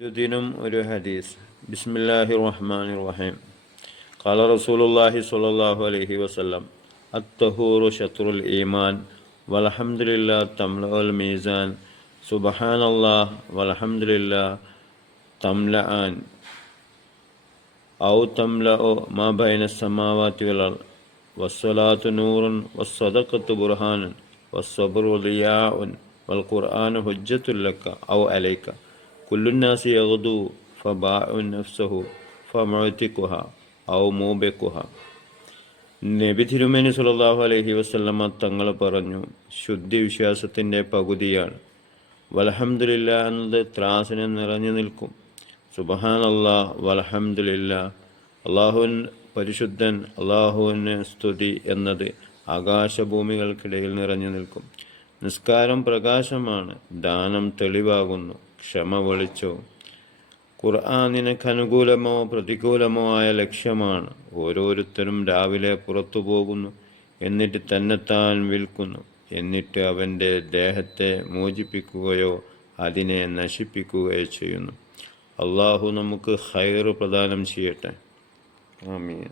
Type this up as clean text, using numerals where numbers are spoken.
ദിനം ഒരു ഹദീസ്. ബിസ്മില്ലാഹിർ റഹ്മാനിർ റഹീം. ഖാല റസൂലുള്ളാഹി സ്വല്ലല്ലാഹു അലൈഹി വസല്ലം അത്തഹൂറു ശത്രുൽ ഈമാൻ വൽഹംദുലില്ലാഹി തംലഉൽ മീസാൻ സുബ്ഹാനല്ലാഹ് വൽഹംദുലില്ലാഹി തംലഅൻ ഔ തംലഉ മാ ബൈനസ് സമാവാതി വൽ അർദ് വസ്സലാത്തു നൂറുൻ വസ്സദഖത്തു ബുർഹാനുൻ വസ്സബ്റു ദിയാഉൻ വൽഖുർആനു ഹുജ്ജത്തുൽ ലക ഔ അലൈക കുല്ലുന്നാസി യഗ്ദു ഫബാഉ നഫ്സഹു ഫമുഅ്തിഖുഹ ഔ മൂബിഖുഹ. നബി തിരുമേനി സല്ലല്ലാഹു അലൈഹി വസല്ലമ തങ്ങൾ പറഞ്ഞു, ശുദ്ധി വിശ്വാസത്തിൻ്റെ പകുതിയാണ്. വൽഹംദുലില്ലാ എന്നത് ത്രാസിനെ നിറഞ്ഞു നിൽക്കും. സുബ്ഹാനല്ലാഹ് വൽഹംദുലില്ലാഹ്, അള്ളാഹുവിൻ പരിശുദ്ധൻ, അള്ളാഹുവിന് സ്തുതി എന്നത് ആകാശഭൂമികൾക്കിടയിൽ നിറഞ്ഞു നിൽക്കും. നിസ്കാരം പ്രകാശമാണ്, ദാനം തെളിവാകുന്നു, ക്ഷമ വെളിച്ചവും. ഖുർആൻ നിനക്ക് അനുകൂലമോ പ്രതികൂലമോ ആയ ലക്ഷ്യമാണ്. ഓരോരുത്തരും രാവിലെ പുറത്തു പോകുന്നു, എന്നിട്ട് തന്നെത്താൻ വിൽക്കുന്നു, എന്നിട്ട് അവൻ്റെ ദേഹത്തെ മോചിപ്പിക്കുകയോ അതിനെ നശിപ്പിക്കുകയോ ചെയ്യുന്നു. അള്ളാഹു നമുക്ക് ഖൈർ പ്രദാനം ചെയ്യട്ടെ. ആമീൻ.